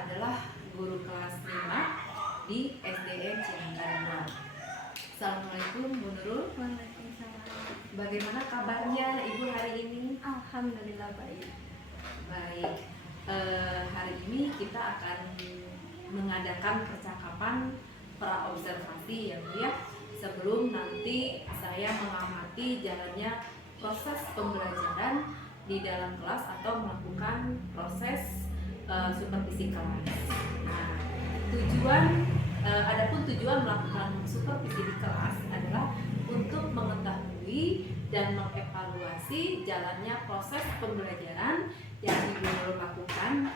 adalah guru kelas 5 di SDN Cinangka. Assalamualaikum Bu Nurul. Waalaikumsalam. Bagaimana kabarnya Ibu hari ini? Alhamdulillah baik. Baik. Hari ini kita akan mengadakan percakapan praobservasi ya Bu ya. Sebelum nanti saya mengamati jalannya proses pembelajaran di dalam kelas atau melakukan proses supervisi kelas. Nah, adapun tujuan melakukan supervisi di kelas adalah untuk mengetahui dan mengevaluasi jalannya proses pembelajaran yang Ibu Nurul lakukan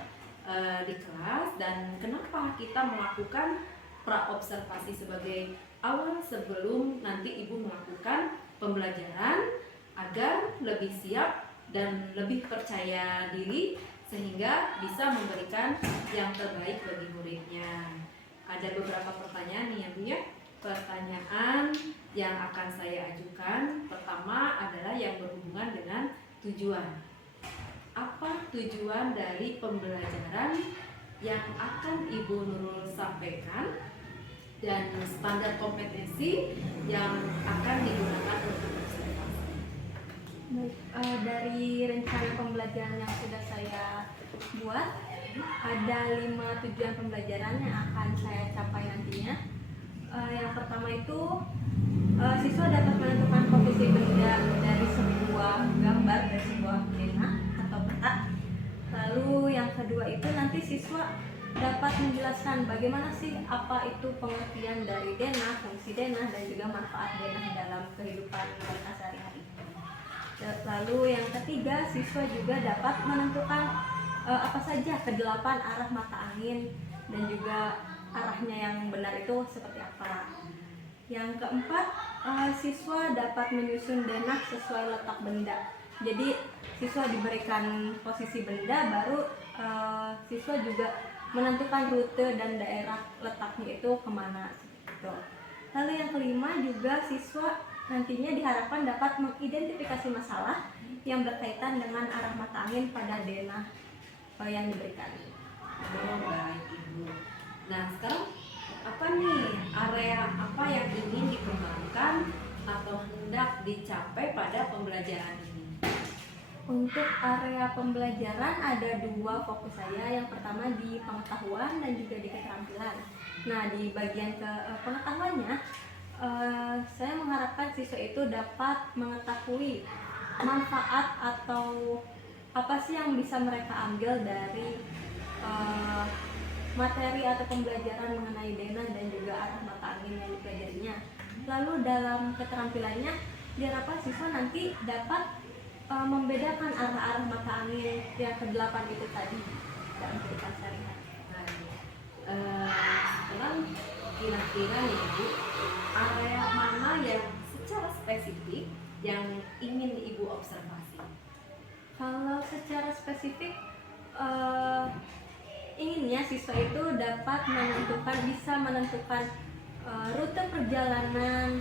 di kelas, dan kenapa kita melakukan praobservasi sebagai awal sebelum nanti Ibu melakukan pembelajaran agar lebih siap dan lebih percaya diri sehingga bisa memberikan yang terbaik bagi muridnya. Ada beberapa pertanyaan nih ya Bu ya. Pertanyaan yang akan saya ajukan pertama adalah yang berhubungan dengan tujuan. Apa tujuan dari pembelajaran yang akan Ibu Nurul sampaikan dan standar kompetensi yang akan digunakan untuk observasi? Dari rencana pembelajaran yang sudah saya buat, ada 5 tujuan pembelajaran yang akan saya capai nantinya. Yang pertama itu siswa dapat menentukan posisi benda dari sebuah gambar, dari sebuah denah atau peta. Lalu yang kedua itu nanti siswa dapat menjelaskan bagaimana sih apa itu pengertian dari denah, fungsi denah, dan juga manfaat denah dalam kehidupan mereka sehari-hari. Lalu yang ketiga, siswa juga dapat menentukan apa saja kedelapan arah mata angin dan juga arahnya yang benar itu seperti apa. Yang keempat, siswa dapat menyusun denah sesuai letak benda. Jadi siswa diberikan posisi benda, baru siswa juga menentukan rute dan daerah letaknya itu kemana gitu. Lalu yang kelima juga siswa nantinya diharapkan dapat mengidentifikasi masalah yang berkaitan dengan arah mata angin pada denah yang diberikan. Oh, baik Ibu. Nah, sekarang apa nih area apa yang ingin dikembangkan atau hendak dicapai pada pembelajaran ini? Untuk area pembelajaran ada 2 fokus saya. Yang pertama di pengetahuan dan juga di keterampilan. Nah, di bagian pengetahuannya, saya mengharapkan siswa itu dapat mengetahui manfaat atau apa sih yang bisa mereka ambil dari materi atau pembelajaran mengenai denah dan juga arah mata angin yang dipelajarinya. Lalu dalam keterampilannya diharapkan siswa nanti dapat membedakan arah-arah mata angin yang ke-8 itu tadi dalam kehidupan sehari-hari. Sekarang kira-kira nih Ibu, area mana yang secara spesifik yang ingin Ibu observasi? Kalau secara spesifik, inginnya siswa itu dapat bisa menentukan rute perjalanan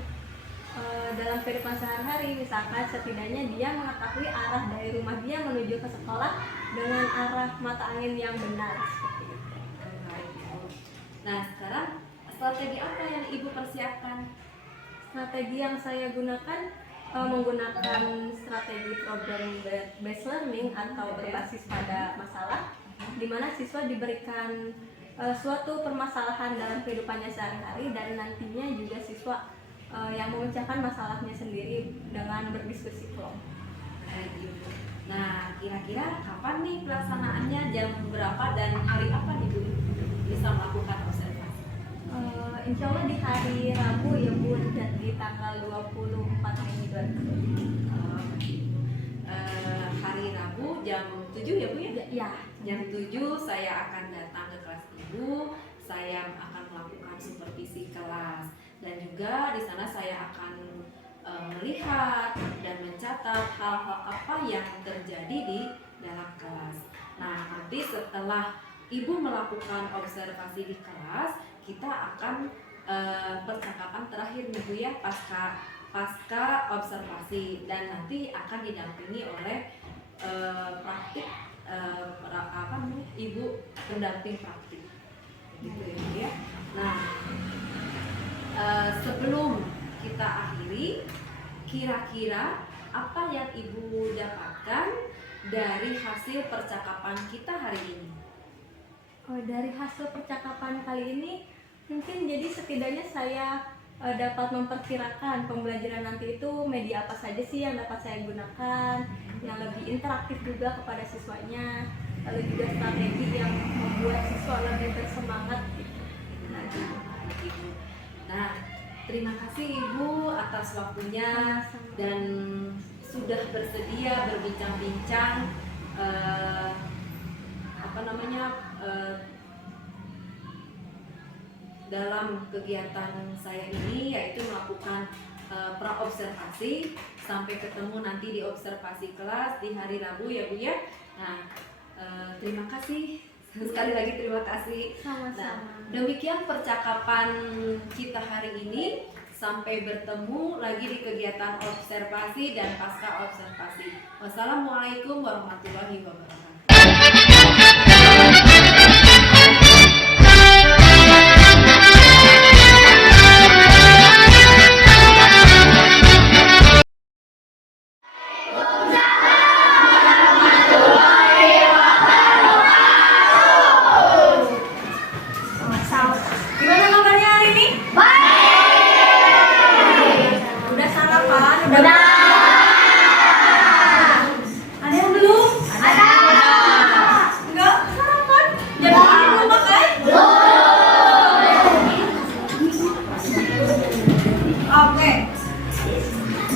dalam kehidupan sehari-hari. Misalkan setidaknya dia mengetahui arah dari rumah dia menuju ke sekolah dengan arah mata angin yang benar seperti itu. Nah, sekarang strategi apa yang Ibu persiapkan? Strategi yang saya gunakan menggunakan strategi problem based learning atau berbasis pada masalah, di mana siswa diberikan suatu permasalahan dalam kehidupannya sehari-hari, dan nantinya juga siswa yang memecahkan masalahnya sendiri dengan berdiskusi kelompok. Nah, kira-kira kapan nih pelaksanaannya, jam berapa dan hari apa nih Bu bisa melakukan observasi? Insya Allah di hari Rabu ya Bu, dan di tanggal 24 Mei 2020. Hari Rabu jam 7 ya Bu ya? Ya. Jam 7 saya akan datang ke kelas Ibu, saya akan melakukan supervisi kelas, dan juga di sana saya akan melihat dan mencatat hal-hal apa yang terjadi di dalam kelas. Nah, nanti setelah Ibu melakukan observasi di kelas, kita akan percakapan terakhir nih Bu ya, pasca observasi, dan nanti akan didampingi oleh praktik ibu pendamping praktik, gitu ya. Nah, sebelum kita akhiri, kira-kira apa yang ibu dapatkan dari hasil percakapan kita hari ini? Dari hasil percakapan kali ini mungkin jadi setidaknya saya dapat memperkirakan pembelajaran nanti itu media apa saja sih yang dapat saya gunakan, yang lebih interaktif juga kepada siswanya, lalu juga strategi yang membuat siswa lebih bersemangat gitu. Nah, terima kasih Ibu atas waktunya dan sudah bersedia berbincang-bincang dalam kegiatan saya ini, yaitu melakukan praobservasi. Sampai ketemu nanti di observasi kelas di hari Rabu ya Bu ya. Nah, terima kasih sekali lagi, terima kasih. Sama-sama. Nah, demikian percakapan kita hari ini. Sampai bertemu lagi di kegiatan observasi dan pasca observasi. Wassalamualaikum warahmatullahi wabarakatuh. Gimana kabarnya hari ini? Baik. Udah sarapan? Udah. Ada yang belum? Ada. Enggak sarapan? Jam ini belum makan? Belum. Oke.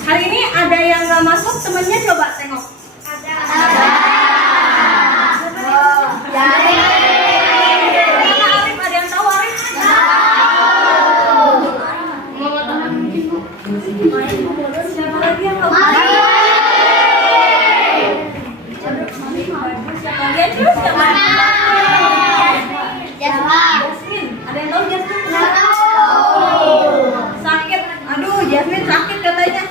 Hari ini ada yang nggak masuk, temennya coba tengok. Ada. Siapa lagi yang nggak masuk? Siapa lagi? Siapa? Jasmine. Ada yang tahu Jasmine? Sakit. Aduh, Jasmine sakit katanya.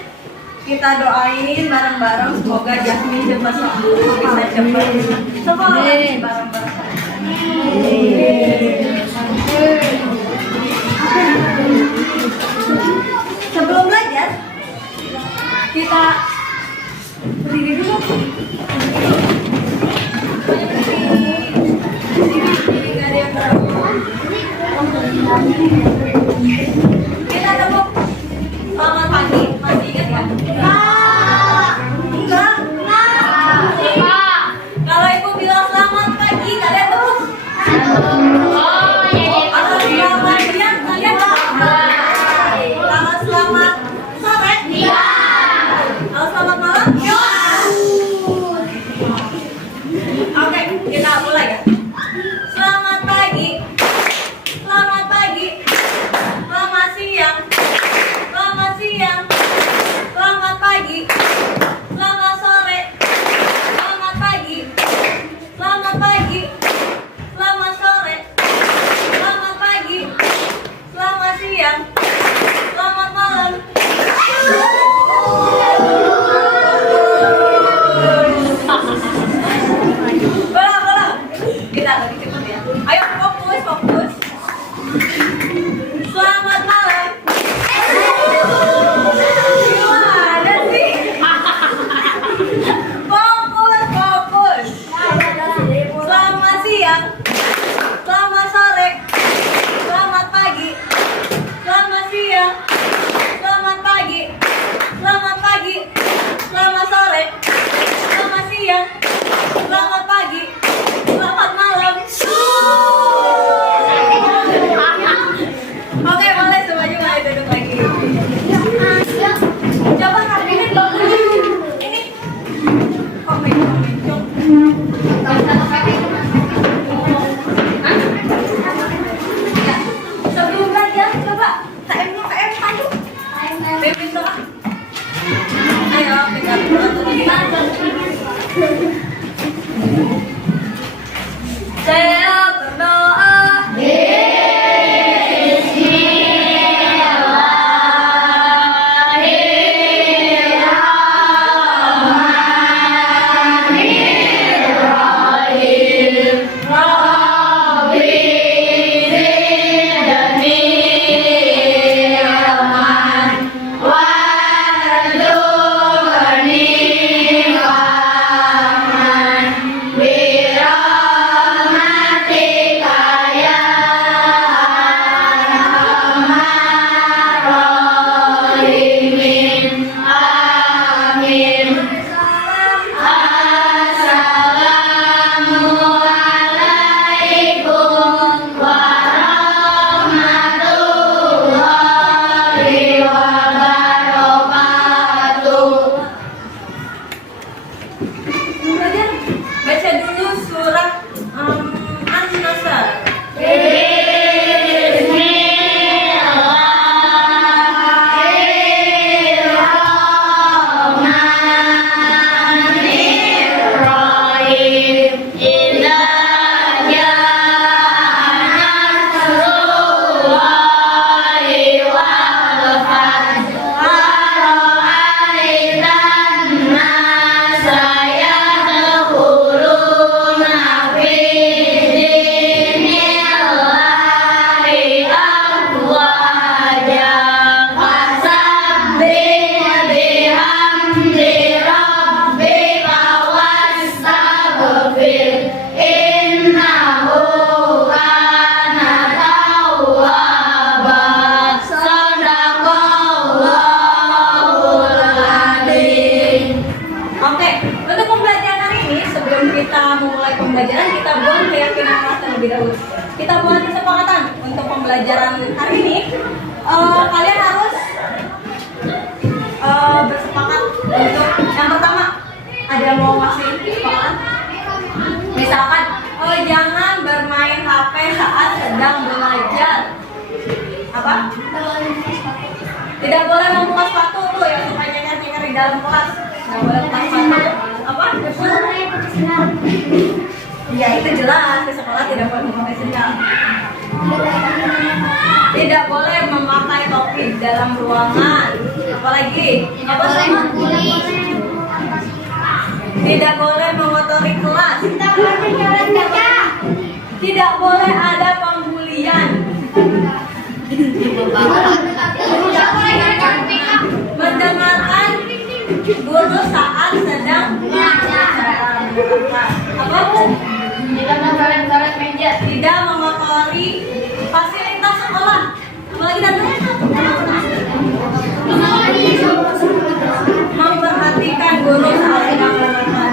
Kita doain bareng-bareng semoga Jasmine cepat sembuh, bisa cepat sekolah bareng-bareng. Sebelum belajar, kita berdiri dulu. Jadi nggak ada yang berat. Kita tepuk. Selamat pagi. Masih ingat ya? Enggak. Kalau ibu bilang selamat pagi, kalian tepuk. Kalau selamat siang, kalian tepuk. Kalau selamat sore, iya. Kalau selamat malam, iya. Oke, kita mulai ya. Selamat pagi, selamat pagi, selamat siang. sudah buat kesepakatan untuk pembelajaran hari ini, kalian harus bersepakat untuk yang pertama. Ada yang mau ngasih kesepakatan? Misalkan, jangan bermain HP saat sedang belajar. Apa? Tidak boleh membuka sepatu tuh yang suka nyeker-nyeker di dalam kelas. Tidak boleh buka sepatu. Apa? Ya itu jelas, di sekolah tidak boleh memakai sendal. Tidak boleh memakai topi dalam ruangan. Apalagi? Apa sama? Tidak boleh mengotori kelas. Tidak boleh ada pembulian. Mendengarkan guru saat sedang apa? Tidak membaret-baret meja. Tidak mengotori fasilitas sekolah. Apalagi memperhatikan guru saat sedang belajar.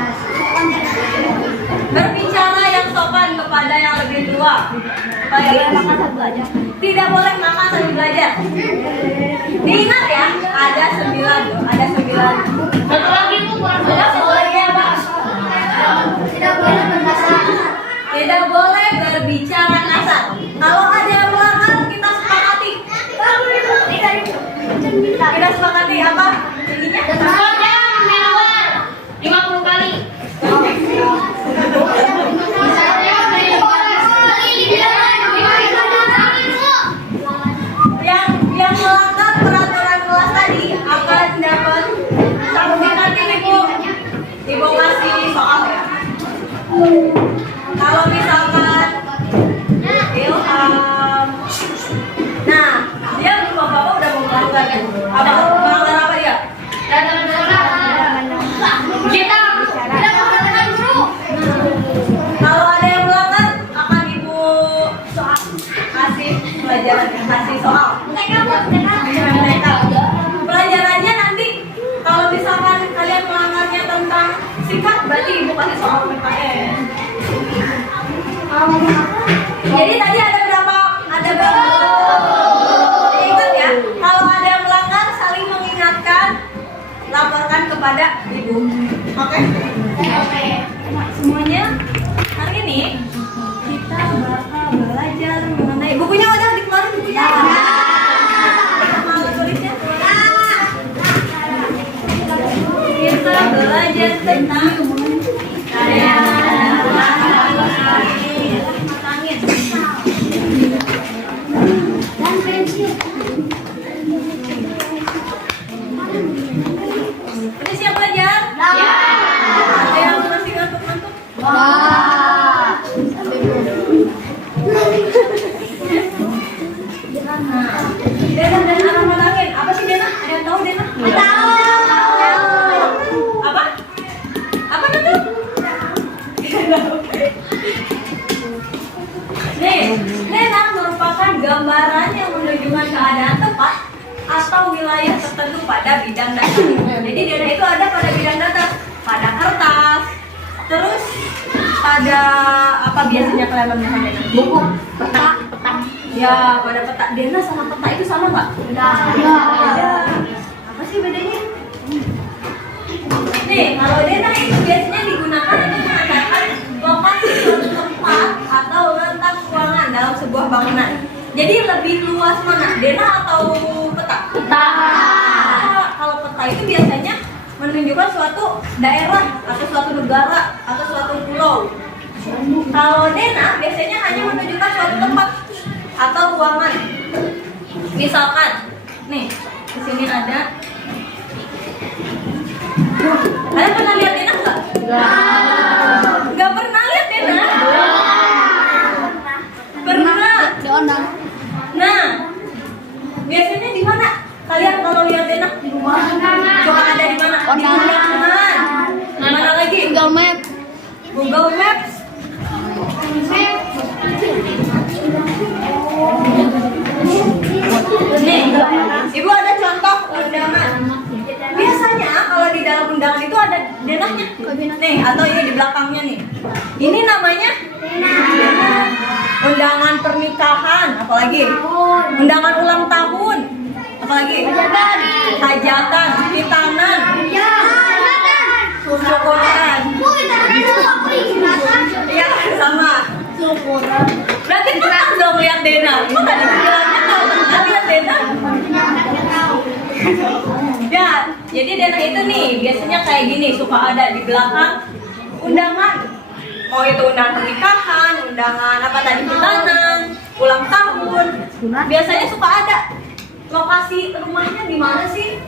Berbicara yang sopan kepada yang lebih tua. Tidak boleh makan sambil belajar. Diingat ya, ada 9 tuh, ada 9. Satu lagi Bu, Tidak boleh ya, Pak. tidak boleh berkata. Tidak boleh berbicara kasar. Kalau ada yang melanggar, kita sepakati. Kita sepakati apa? Ininya? Jangan di luar 50 kali. Yang melanggar peraturan kelas tadi akan dapat sanksi nanti Ibu. Ibu kasih soal ya. Kalau misalkan Ilham, nah dia bapak udah mau melanggar kan? Melanggar apa dia? Kita tidak mengatakan guru. Kalau ada yang melanggar akan Ibu kasih pelajaran, kasih soal. Pelajarannya nanti kalau misalkan kalian melanggarnya tentang sikap, berarti Ibu kasih soal PKN. Jadi tadi ada berapa? Ada berapa? Ingat ya, kalau ada yang melanggar saling mengingatkan, laporkan kepada Ibu. Oke? Semuanya hari ini kita bakal belajar mengenai bukunya udah dikeluarin bukunya. Mau tulisnya? Kita belajar tentang karya Dan pensil. Ini siap belajar? Ya. Ada yang masih ngantuk-ngantuk? Wah. Dena dan anak matangin. Apa sih Dena? Ada yang tahu Dena? Tahu. Apa? Apa itu? Nih, Dena merupakan gambaran yang menunjukkan keadaan tempat atau wilayah tertentu pada bidang dasar. Jadi Dena itu ada pada bidang dasar, pada kertas, terus pada apa biasanya kalian menemukan Dena? Buku, peta. Ya, pada peta. Dena sama peta itu sama nggak? Beda. Beda. Apa sih bedanya? Nih, kalau Dena itu biasanya digunakan untuk menandakan lokasi suatu tempat atau letak ruangan dalam sebuah bangunan. Jadi lebih luas mana, Dena atau peta? Peta. Kalau peta itu biasanya menunjukkan suatu daerah atau suatu negara atau suatu pulau. Kalau Dena biasanya hanya menunjukkan suatu tempat atau ruangan. Misalkan, nih di sini ada. Kalian pernah lihat Dena nggak? Nggak pernah lihat Dena? Pernah. Di ondang. Nah, biasanya di mana? Kalian kalau lihat Dena? Di rumah. Suka ada di mana? Di ruangan. Mana lagi? Google Map. Google Maps. Nih, Ibu ada contoh undangan. Biasanya kalau di dalam undangan itu ada denahnya. Nih, atau ini di belakangnya nih. Ini namanya denah. undangan pernikahan, apalagi undangan ulang tahun, apalagi hajatan, hitanan, syukuran. Iya sama. Berarti tenang dong lihat Dena. Kok tadi bilangnya kalau tenang lihat Dena? Ya, jadi Dena itu nih biasanya kayak gini, suka ada di belakang undangan. Mau itu undangan pernikahan, undangan apa tadi hitanan, ulang tahun. Biasanya suka ada. Lokasi rumahnya di mana sih?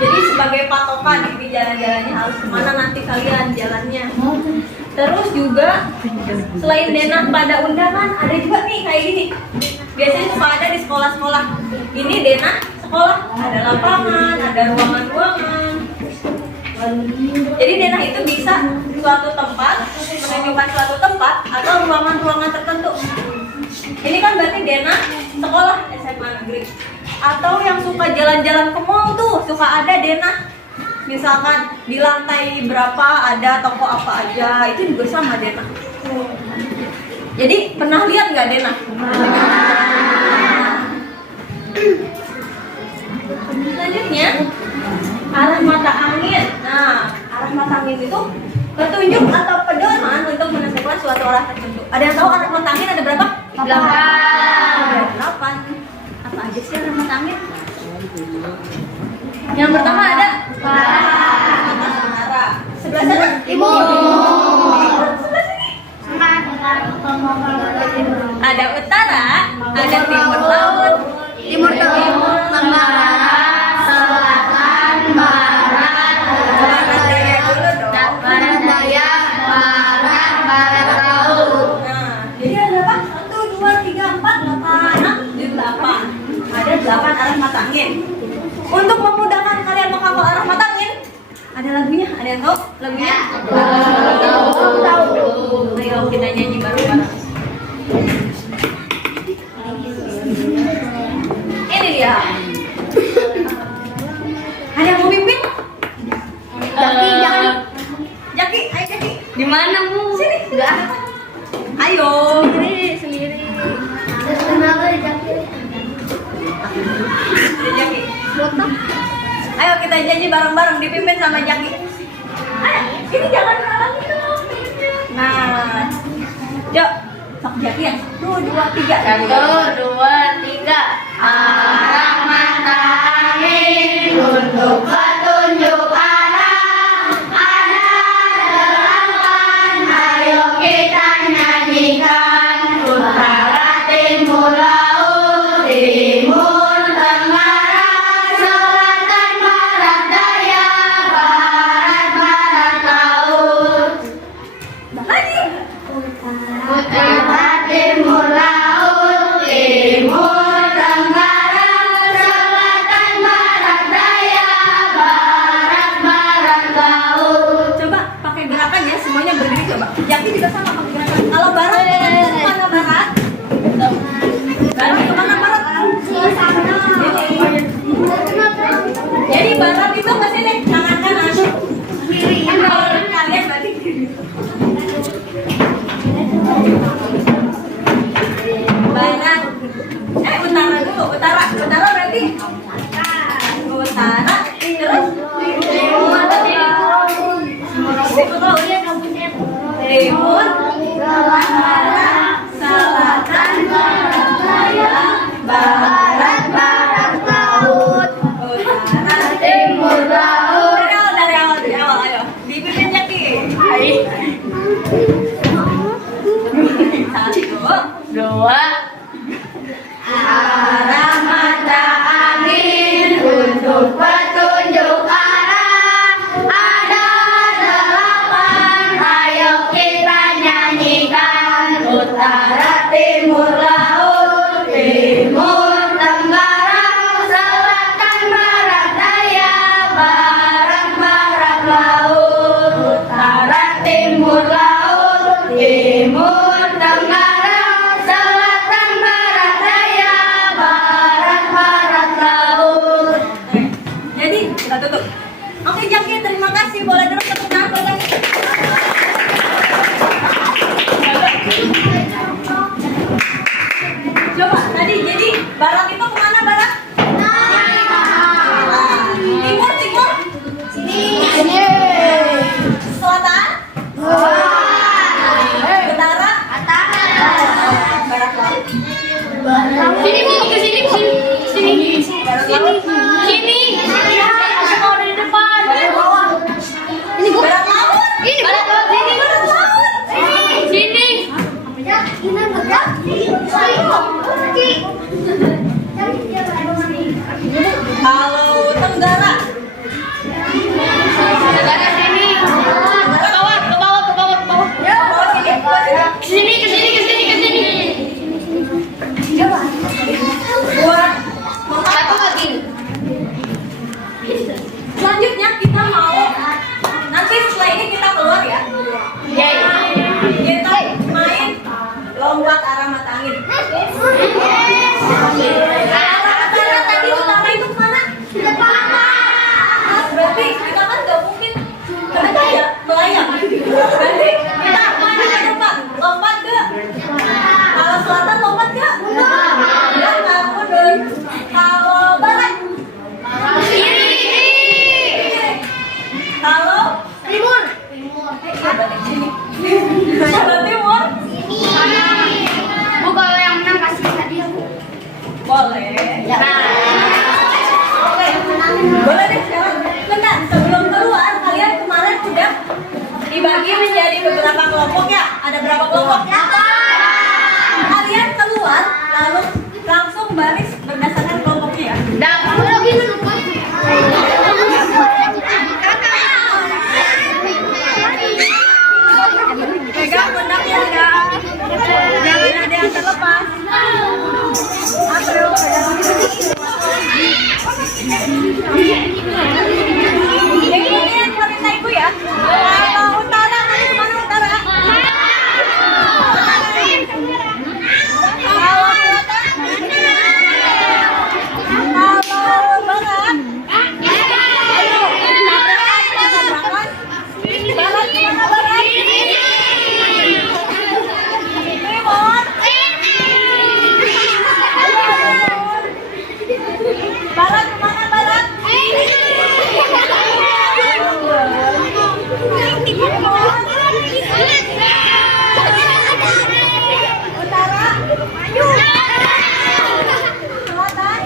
Jadi sebagai patokan ini jalan-jalannya harus kemana nanti kalian jalannya. Terus juga selain Dena pada undangan ada juga nih kayak gini. Biasanya suka ada di sekolah-sekolah. Ini Dena sekolah, ada lapangan, ada ruangan-ruangan. Jadi Dena itu bisa suatu tempat menunjukkan suatu tempat atau ruangan-ruangan tertentu. Ini kan berarti Dena sekolah SMA negeri. Atau yang suka jalan-jalan ke mall tuh suka ada Dena. Misalkan di lantai berapa ada toko apa aja, itu juga sama Dena. Jadi pernah lihat nggak Dena? Selanjutnya arah mata angin. Nah, arah mata angin itu petunjuk atau pedoman untuk menentukan suatu arah tertentu. Ada yang tahu arah mata angin ada berapa? 8. Ada 8. Apa aja sih arah mata angin? Yang pertama ada utara. Sebelah sana? Timur. Sebelah sini? Ada utara, ada timur laut, Timur Tenggara, Selatan, Barat, barat daya dulu dong. Barat Daya, Barat Laut. Nah, jadi ada berapa? 1, 2, 3, 4, 8. Ada 8 arah mata angin. Untuk memudahkan kalian menghafal arah mata angin, ada lagunya. Ada yang tahu lagunya? Tahu. Ayo kita nyanyi bareng-bareng. Ini dia. Ada yang mau pimpin? Jaki. Jaki, ayo Jaki. Di mana, Bu? Sini. Enggak. Ayo. Sendiri. Ada Jaki. Ayo kita nyanyi bareng-bareng dipimpin sama Jaki. Ayo, ini jangan halangi dong. Nah, yuk, sok Jaki ya. 1, 2, 3. 1, 2, 3. Arah mata angin untuk petunjuk arah. Ada 8, ayo kita nyanyikan. Utara, timur, laut, timur, tenggara, selatan, barat, daya, barat, laut. Lagi. Utara, timur, laut, timur, tenggara, selatan, barat, daya, barat, laut. Coba pakai gerakan ya, semuanya berdiri coba. Jaki juga sama pakai gerakan. Kalau barat, kemana barat? Barat kemana barat? Jadi barat itu ke sini, tangan kanan. Kalau kalian berarti kiri. Barat. Utara dulu. Utara berarti utara. Terus timur, barat, selatan, barat, Laut. utara, Timur, laut. dari awal, ayo. Dipimpin Jaki. Satu, 2. Arah mata angin untuk petunjuk arah. Ada 8, ayo kita nyanyikan. Utara, timur, laut, timur, tenggara, selatan, barat, daya, barat, laut. Utara, timur, laut, timur, tenggara, selatan, barat, daya, barat, laut. jadi kita tutup. Oke Jaki, terima kasih. Boleh terus tepuk tangan buat Jaki. Coba tadi jadi barat itu kemana barat? Timur timur. Sini. Selatan. Utara. Barat laut. Sini ke sini sini. Sini. Mau di depan. Ini gua. Barat laut. Ini barat laut. Ini barat laut. Sini. Ini enggak. Kalau tenggara. Negara sini. Ke bawah, ke bawah, ke bawah, ke bawah. Bawah sini. Ke sini, ke sini, ke sini, ke sini. Buat Satu lagi. selanjutnya kita mau nanti setelah ini kita keluar ya. Kita main lompat arah mata angin. Arah tadi utara itu kemana? Berarti kita kan nggak mungkin karena ya melayang. Berarti kita mana aja Pak? Lompat ke kalau selatan lompat ke? Ya nggak mundur. Kalau barat? Kalau Timur. kalau timur? Bu kalau yang menang kasih hadiah Bu. Boleh. Nah. Oke, boleh deh sekarang. Bentar, sebelum keluar kalian kemarin sudah dibagi menjadi beberapa kelompok ya. Ada berapa kelompok? Kalian keluar lalu langsung baris berdasarkan kelompoknya ya. Pegang pundaknya ya. Jangan ada yang terlepas. April, pegang. Ini yang wanita ibu ya. Kalau utara, nanti kemana utara? Kalau selatan? Kalau barat? Ayo, tabrakan. Barat kemana barat? Timur. Barat kemana barat? Utara. Selatan.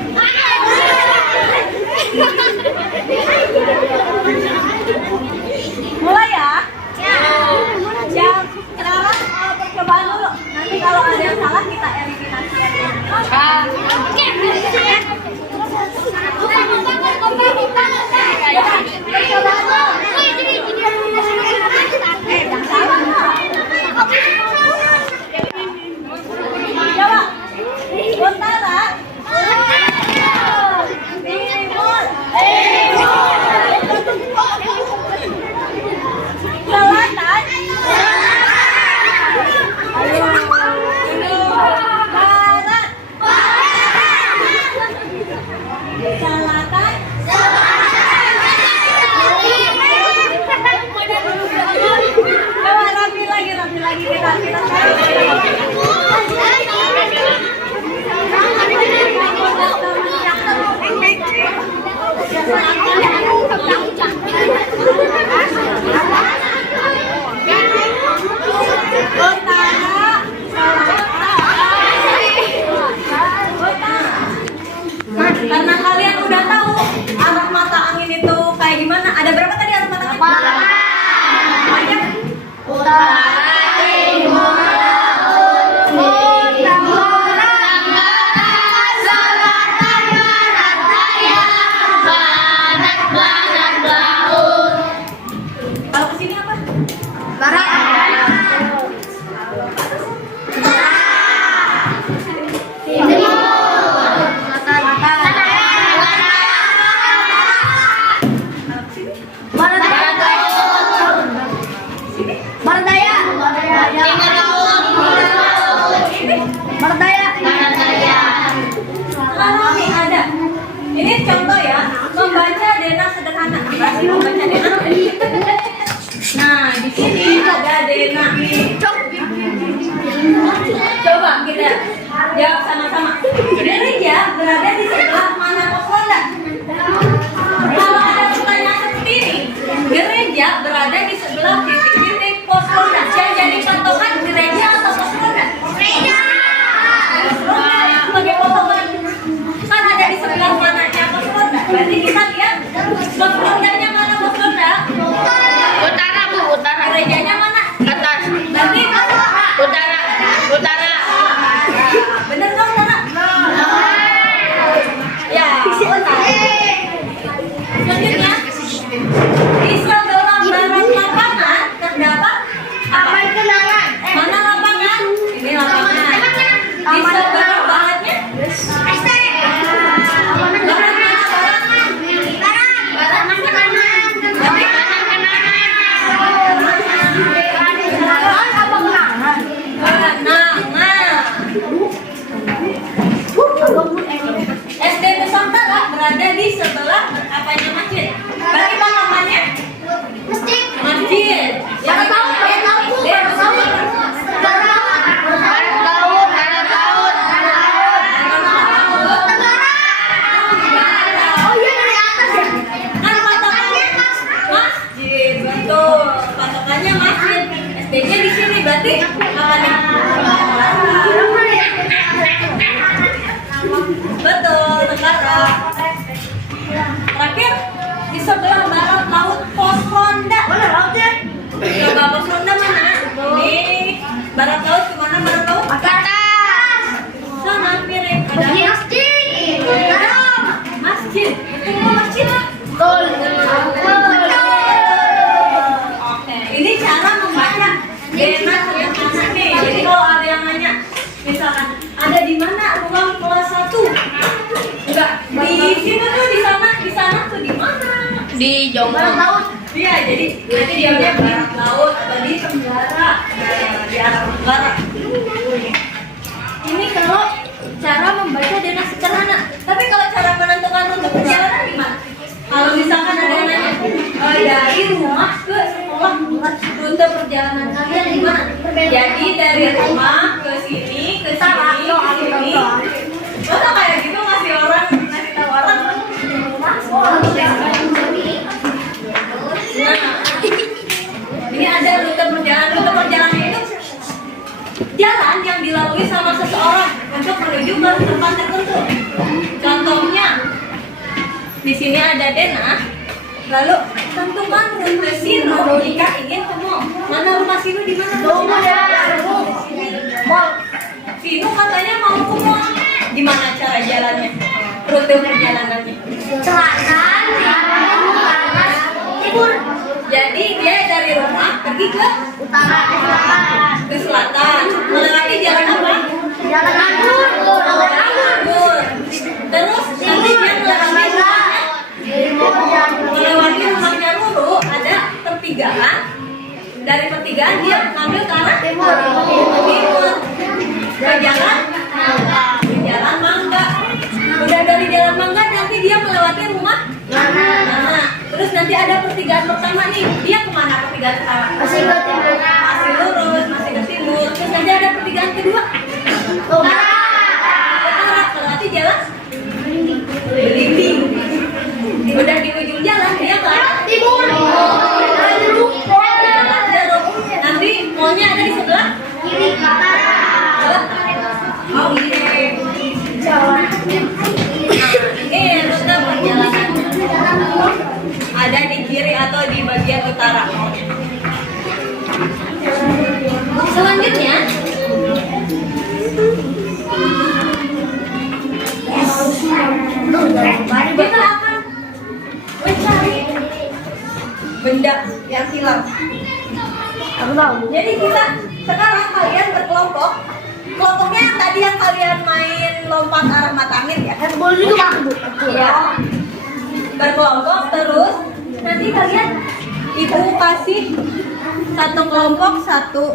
Mulai ya. Yang sekarang percobaan dulu. Nanti kalau ada yang salah kita eliminasi. Coba. Utara. Timur. Selatan. Barat. Selatan. Coba rapi lagi kita. Karena kalian udah tahu arah mata angin itu kayak gimana. Ada berapa tadi arah mata angin? Banyak. Utara, timur, laut, timur, tenggara, selatan, barat, daya, barat, laut. Kalau kesini apa? Barat. Timur. Barat daya. Jawab sama-sama. Gereja berada di sebelah mana pos ronda? Kalau ada pertanyaan seperti ini, gereja berada di sebelah titik-titik pos ronda. Yang jadi patokan gereja atau pos ronda? Gereja. Sebagai patokan kan ada di sebelah mananya pos ronda. Berarti kita lihat pos rondanya mana pos ronda? Utara, Bu, utara. Gerejanya mana? Atas. Berarti Utara. Utara. bener dong, Tara? Ya, utara. Selanjutnya, di sebelah barat lapangan terdapat apa? Kenangan. Mana lapangan? Ini lapangan. Di sebelah baratnya? Barat mana barat? Barat. Nah. SD Nusantara berada di sebelah apanya masjid? Berarti namanya masjid. Yang SD kan patokannya masjid, betul. Patokannya masjid. SD-nya di sini berarti apa nih? Betul, Tenggara. Terakhir di sebelah barat laut pos ronda. Mana lautnya? Coba pos ronda mana? Ini barat laut kemana barat laut? Sana mirip ada masjid. Itu masjid. Oke, ini cara membaca Dena sederhana nih. Jadi kalau ada yang nanya, misalkan ada di mana ruang kelas 1? Enggak, di sini tuh di sana tuh di mana? Di Jombang. Iya, jadi nanti dia lihat barat laut atau di tenggara, di arah tenggara. Ini kalau cara membaca Dena sederhana. Tapi kalau cara menentukan rute perjalanan gimana? Kalau misalkan ada yang nanya, dari rumah ke sekolah, rute perjalanan kalian gimana? Jadi dari rumah ke sini, ke sini. Masa kayak gitu ngasih tahu orang? Nah, ini ada rute perjalanan. Rute perjalanan itu jalan yang dilalui sama seseorang untuk menuju ke tempat tertentu. Contohnya, di sini ada Dena. Lalu tentukan rute Sino jika ingin ke mall. Mana rumah Sino di mana? Mall. Sino katanya mau ke mall. Gimana cara jalannya? Rute perjalanannya? Timur. Jadi dia dari rumah pergi ke Utara. ke selatan. Melewati jalan apa? Jalan Anggur. Anggur. Terus nanti dia melewati rumahnya Ruru, ada pertigaan. Dari pertigaan dia ngambil ke arah Timur. ke jalan Mangga. Udah dari jalan Mangga nanti dia melewati rumah Nana. Terus nanti ada pertigaan pertama nih. Dia kemana pertigaan pertama? Masih ke timur. Masih lurus, masih ke timur. Terus nanti ada pertigaan kedua. Utara. Melewati jalan Belimbing. Udah di ujung jalan dia ke arah Timur. Jalan Jeruk. Nanti mallnya ada di sebelah Kiri. oh ini. Ini rute perjalanan ada di kiri atau di bagian utara. Selanjutnya kita akan mencari benda yang hilang. Jadi kita sekarang kalian berkelompok. Kelompoknya yang tadi yang kalian main lompat arah mata angin ya. Boleh juga, Bu. Iya. Berkelompok terus nanti kalian ibu kasih satu kelompok satu.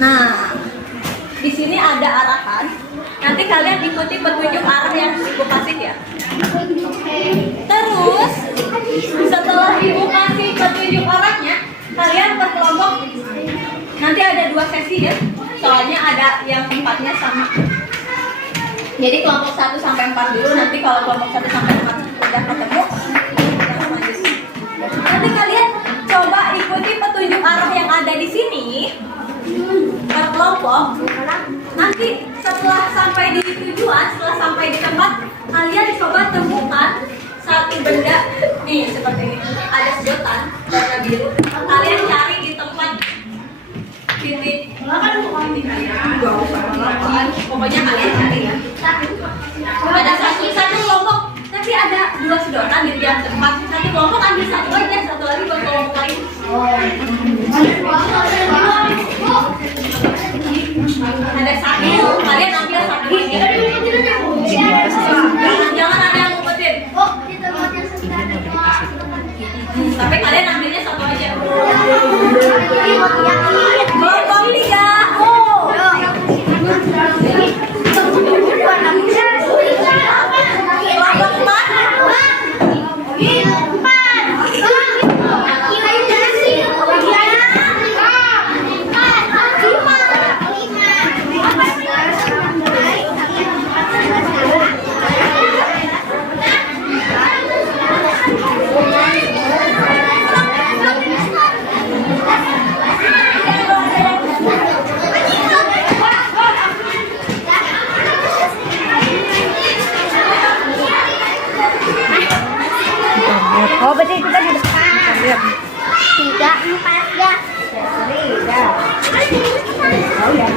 Nah, di sini ada arahan. Nanti kalian ikuti petunjuk arah yang ibu kasih ya. Terus setelah ibu kasih petunjuk arahnya, kalian berkelompok. Nanti ada 2 sesi ya. Soalnya ada yang tempatnya sama. Jadi kelompok 1 sampai 4 dulu, nanti kalau kelompok 1 sampai 4 udah ketemu, kita lanjut. Nanti kalian coba ikuti petunjuk arah yang ada di sini per kelompok. Nanti setelah sampai di tujuan, setelah sampai di tempat, kalian coba temukan satu benda nih seperti ini. Ada sedotan warna biru. Kalian cari di tempat titik. Pokoknya kalian cari ya. Ada satu kelompok, tapi ada 2 sedotan di tiap tempat. Satu kelompok ambil satu aja, satu lagi buat kelompok lain. Ada satu, kalian ambil satu aja. Jangan ada yang ngumpetin. Tapi kalian ambilnya satu aja. Kelompok 3. Oh, berarti kita di depan. 3, 4 ya. Oh ya.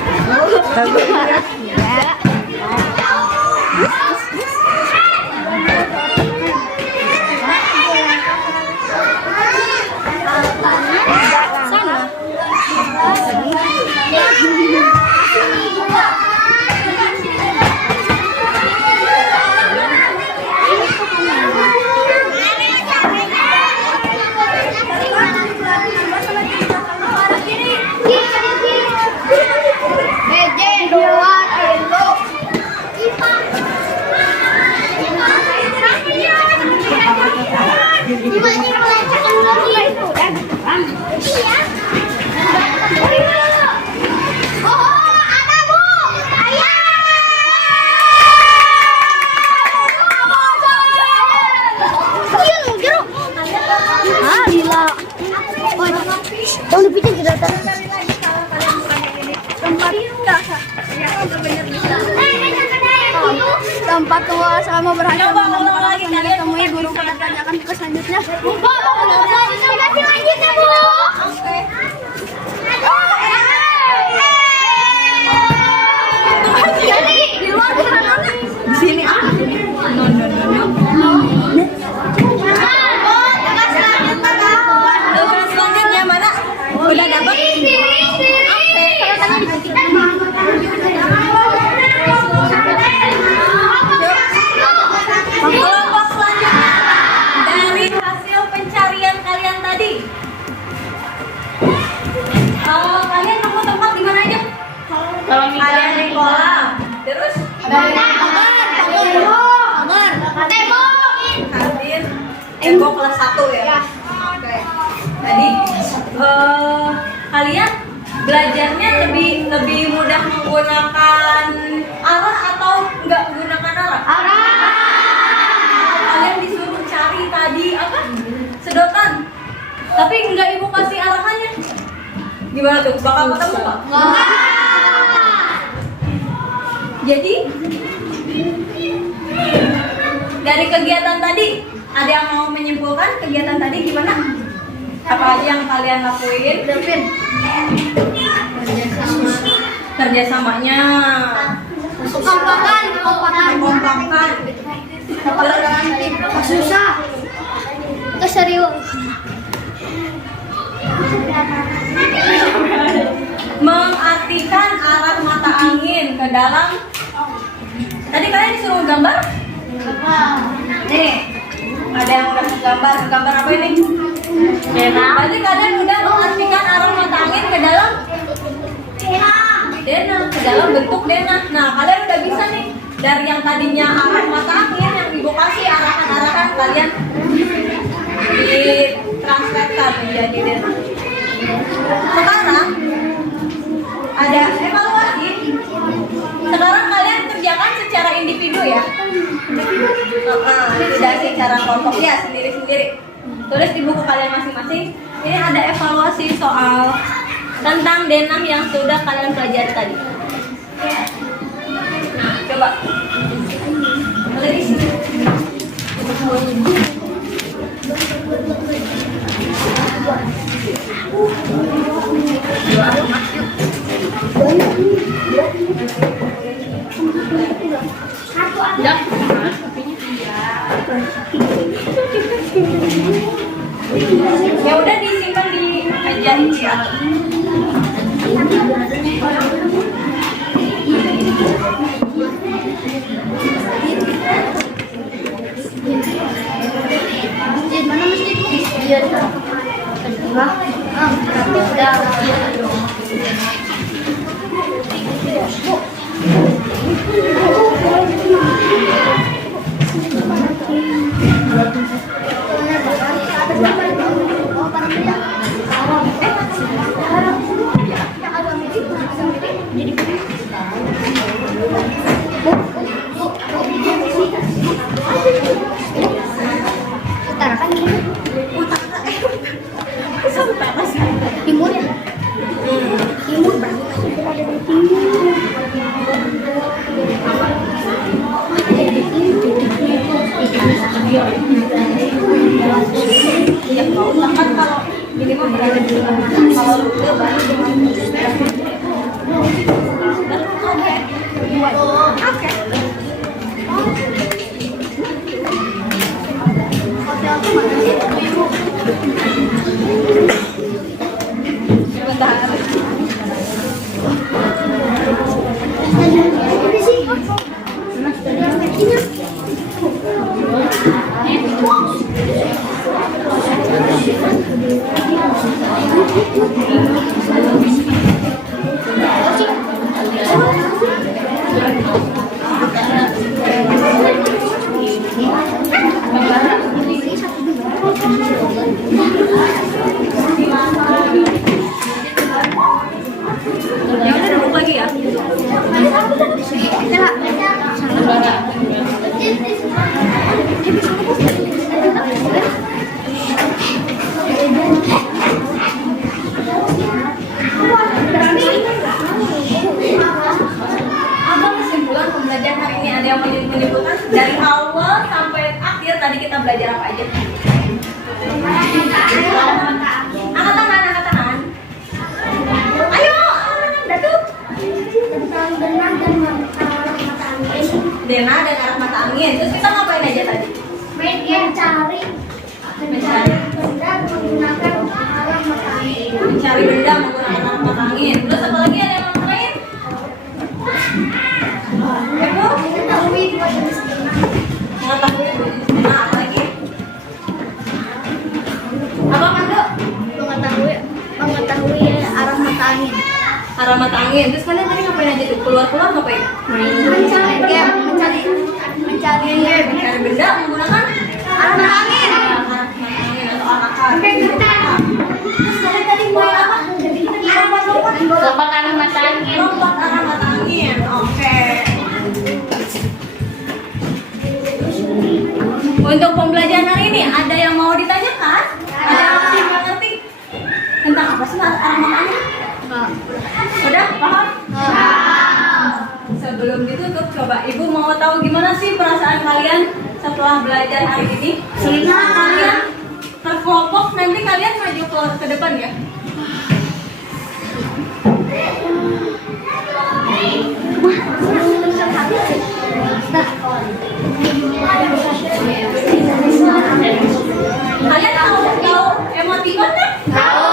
Tempat keluar selama berhasil menemukan lagi kalian temui guru pada tanyakan ke selanjutnya. Ganti lanjut ya Bu. Di luar di sini ah. Tugas selanjutnya mana? Udah dapat? Kelompok selanjutnya dari hasil pencarian kalian tadi, kalian nemu tempat di mana aja? Ada di kolam, terus tembok kelas 1 ya. Oke. Tadi kalian belajarnya lebih mudah menggunakan arah atau nggak menggunakan arah? Kalian disuruh cari tadi apa? Sedotan. Tapi nggak ibu kasih arahannya. Gimana tuh? Bakal ketemu nggak? Jadi dari kegiatan tadi ada yang mau menyimpulkan kegiatan tadi gimana? Apa aja yang kalian lakuin? Kerjasamanya. Kompakan. Susah. Keserius. Mengartikan arah mata angin ke dalam. Tadi kalian disuruh gambar? Nih, ada yang udah gambar. Gambar apa ini? Berarti kalian udah mengartikan arah mata angin ke dalam denah, ke dalam bentuk denah. Nah, kalian udah bisa nih. Dari yang tadinya arah mata angin yang ibu kasih arahan-arahan, kalian ditranslatekan menjadi denah. Sekarang ada evaluasi. Sekarang kalian kerjakan secara individu review ya. Tidak secara kelompok ya, sendiri-sendiri. Tulis di buku kalian masing-masing. Ini ada evaluasi soal tentang denah yang sudah kalian pelajari tadi. Nah, coba. Lagi sini. Ya udah disimpan di meja ini ya. Mana masjid? Iya. Hah? Tapi udah. Timur ya? Timur berarti kita ada di timur. Ya mau kan kalau ini mah berada di kalau rute baru oke. Hotel tuh mana sih? Sebentar. Ini sih. Ya udah duduk lagi ya. Apa kesimpulan pembelajaran hari ini? Ada yang menyimpulkan dari awal sampai akhir tadi kita belajar apa aja? Angkat tangan, angkat tangan. Ayo, datuk. Tentang denah dan mata angin. Denah dan arah mata angin. Terus kita ngapain aja tadi? Mencari benda menggunakan arah mata angin. Mencari benda menggunakan arah mata angin. Terus apa lagi ada yang lain? Ibu? Mengetahui dua jenis denah. Mengetahui denah apa lagi? Apa Mando? Mengetahui arah mata angin. Arah mata angin. Terus kalian tadi ngapain aja tuh? Keluar-keluar ngapain? Mencari game. Mencari benda menggunakan Arah mata angin. arah mata angin atau arahan. Terus kalian tadi mulai apa? Lompat arah mata angin. Lompat arah mata angin. Oke. Untuk pembelajaran hari ini ada yang mau ditanyakan? Ada yang masih nggak ngerti tentang apa sih arah mata angin? Udah paham? Sebelum ditutup, coba ibu mau tahu gimana sih perasaan kalian setelah belajar hari ini? Setelah kalian terkelompok, nanti kalian maju ke depan ya. Kalian tahu emoticon kan? Tahu.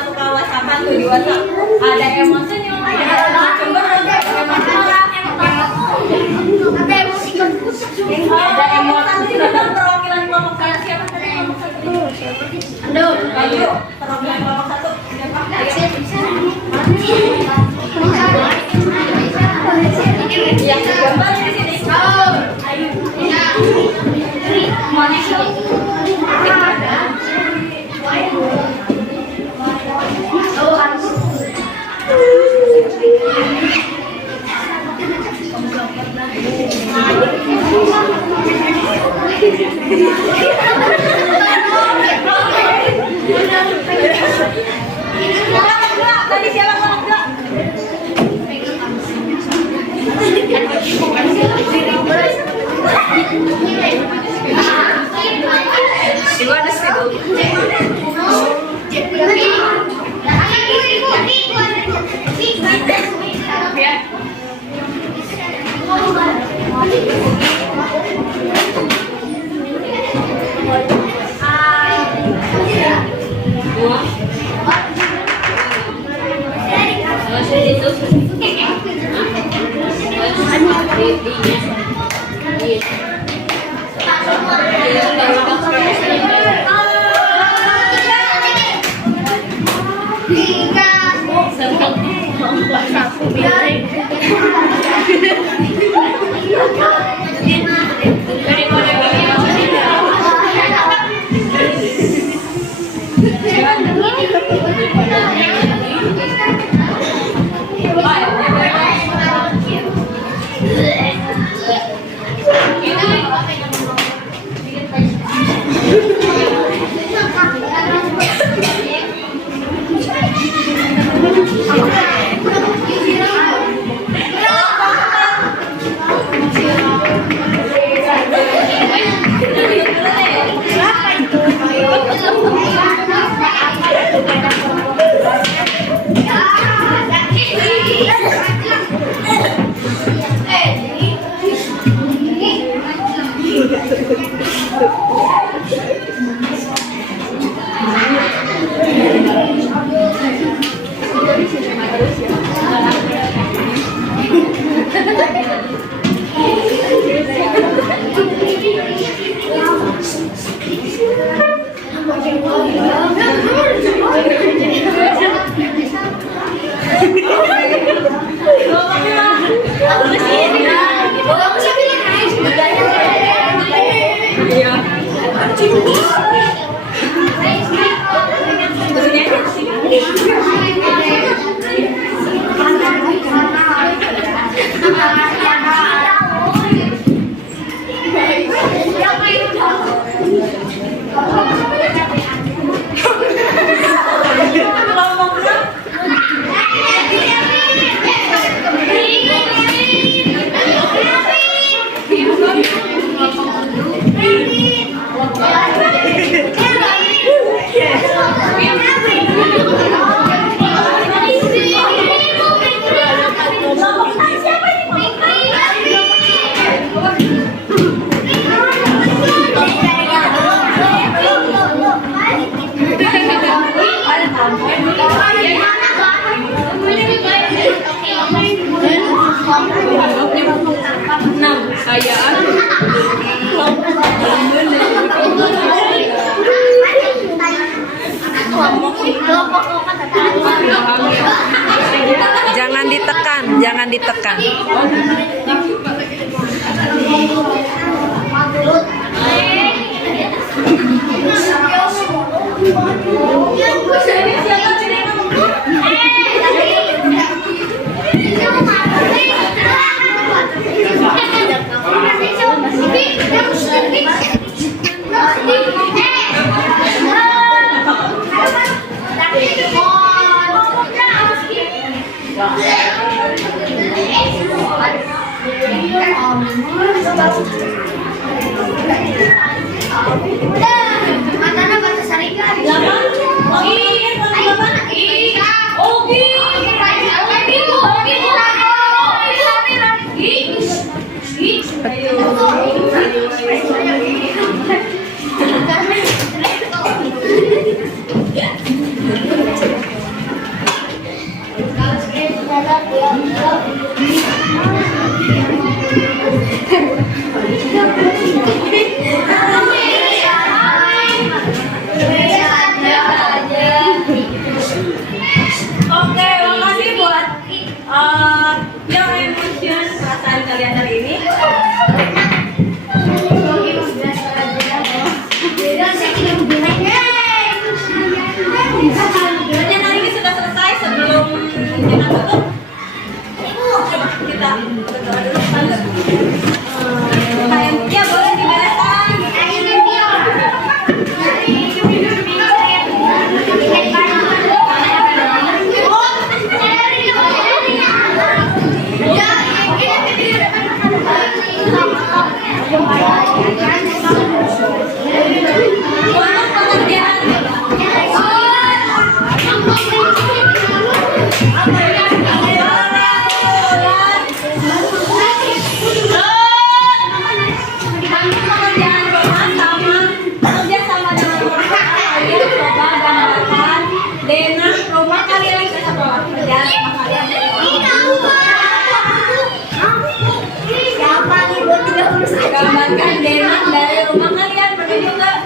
Suka WhatsApp tuh di WhatsApp. Ada emosenyum, ada gambar, ada emosi marah, Ada emoticon. ada emosi tentang perwakilan kelompok saya. Siapa tadi kelompok satu? Aduh. Ayo, perwakilan kelompok satu. Siapa? Ayo. Iya. Tadi siapa ngomong enggak? Gimana sih itu? Jangan ditekan, jangan ditekan. Yang emotion perasaan kalian hari ini. Gambarkan Denang dari rumah kalian, berdua nggak?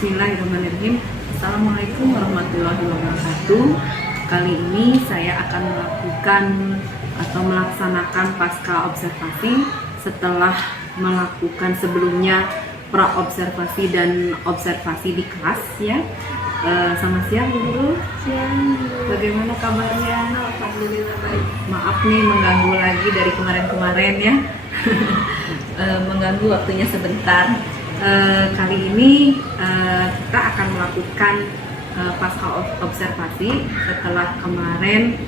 Bismillahirrahmanirrahim. Assalamualaikum warahmatullahi wabarakatuh. Kali ini saya akan melakukan atau melaksanakan pasca observasi setelah melakukan sebelumnya pra-observasi dan observasi di kelas ya. Selamat siang dulu. Siang. Bagaimana kabarnya? Alhamdulillah baik. Maaf nih mengganggu lagi dari kemarin-kemarin ya. Mengganggu waktunya sebentar. Kali ini kita akan melakukan pasca observasi setelah kemarin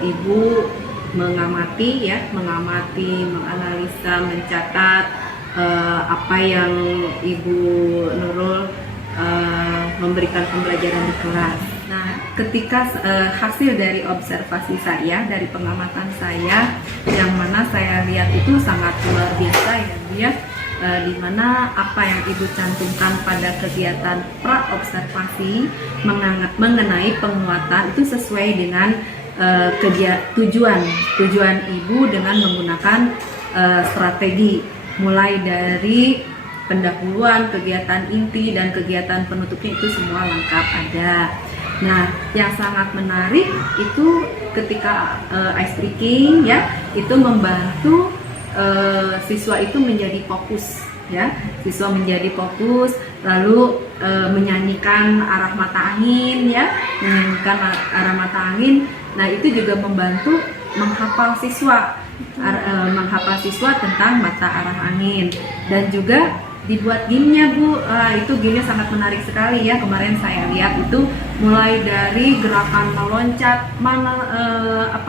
Ibu mengamati, menganalisa, mencatat apa yang Ibu Nurul memberikan pembelajaran di kelas. Nah, ketika hasil dari observasi saya, dari pengamatan saya, yang mana saya lihat itu sangat luar biasa ya Bu ya. Di mana apa yang Ibu cantumkan pada kegiatan pra-observasi mengenai penguatan itu sesuai dengan tujuan Ibu dengan menggunakan strategi mulai dari pendahuluan, kegiatan inti dan kegiatan penutupnya itu semua lengkap ada. Nah, yang sangat menarik itu ketika ice breaking ya, itu membantu siswa itu menjadi fokus ya, siswa menjadi fokus lalu menyanyikan arah mata angin ya, menyanyikan arah mata angin. Nah, itu juga membantu menghafal siswa tentang mata arah angin dan juga dibuat gamenya Bu. Itu gamenya sangat menarik sekali ya. Kemarin saya lihat itu mulai dari gerakan meloncat mana